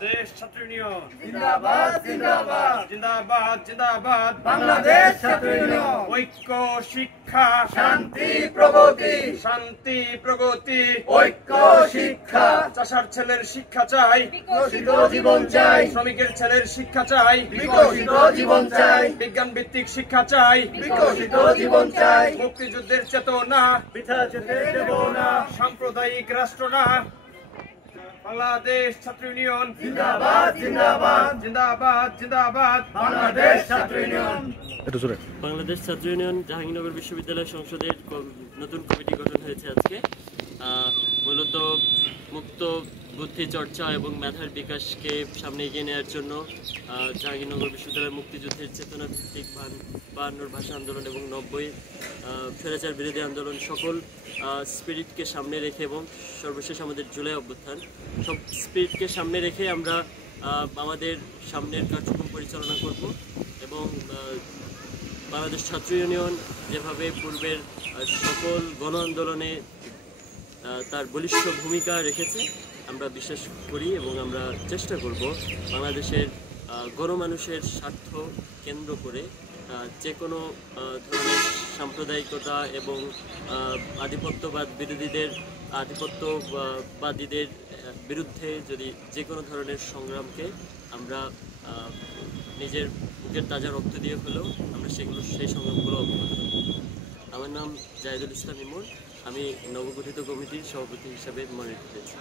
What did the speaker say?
বাংলাদেশ ছাত্র ইউনিয়ন জিন্দাবাদ জিন্দাবাদ জিন্দাবাদ জিন্দাবাদ বাংলাদেশ ছাত্র ইউনিয়ন ঐক্য শিক্ষা শান্তি প্রগতি শান্তি প্রগতি ঐক্য শিক্ষা চাষার ছেলের শিক্ষা চাই বিকশিত জীবন চাই শ্রমিকের ছেলের শিক্ষা চাই বিকশিত জীবন চাই বিজ্ঞান ভিত্তিক শিক্ষা চাই বিকশিত জীবন চাই মুক্তিযুদ্ধের চেতনা পিতা যেতে দেব না সাম্প্রদায়িক রাষ্ট্র না বাংলাদেশ ছাত্র ইউনিয়ন জিন্দাবাদ জিন্দাবাদ জিন্দাবাদ জিন্দাবাদ বাংলাদেশ ছাত্র ইউনিয়ন বাংলাদেশ ছাত্র ইউনিয়ন জাহাঙ্গীরনগর বিশ্ববিদ্যালয় সংসদের নতুন কমিটি গঠন হয়েছে আজকে। মূলত মুক্ত বুদ্ধি চর্চা এবং মেধার বিকাশকে সামনে এগিয়ে নেওয়ার জন্য জাহাঙ্গীরনগর বিশ্ববিদ্যালয়ের মুক্তিযুদ্ধের চেতনা ভিত্তিক 52 ভাষা আন্দোলন এবং 90 স্বৈরাচার বিরোধী আন্দোলন সকল স্পিরিটকে সামনে রেখে এবং সর্বশেষ আমাদের জুলাই অভ্যুত্থান সব স্পিরিটকে সামনে রেখে আমরা আমাদের সামনের কার্যক্রম পরিচালনা করব এবং বাংলাদেশ ছাত্র ইউনিয়ন যেভাবে পূর্বের সকল গণ আন্দোলনে তার বলিষ্ঠ ভূমিকা রেখেছে আমরা বিশ্বাস করি এবং আমরা চেষ্টা করব বাংলাদেশের গণমানুষের স্বার্থ কেন্দ্র করে যে কোনো ধরনের সাম্প্রদায়িকতা এবং আধিপত্যবাদীদের বিরুদ্ধে যদি যে কোনো ধরনের সংগ্রামকে আমরা নিজের বুকের তাজা রক্ত দিয়ে হলেও আমরা সেই সংগ্রামগুলো অব্যাহত রাখব। আমার নাম জাহিদুল ইসলাম ইমন, আমি নবগঠিত কমিটির সভাপতি হিসাবে মনোনীত হয়েছি।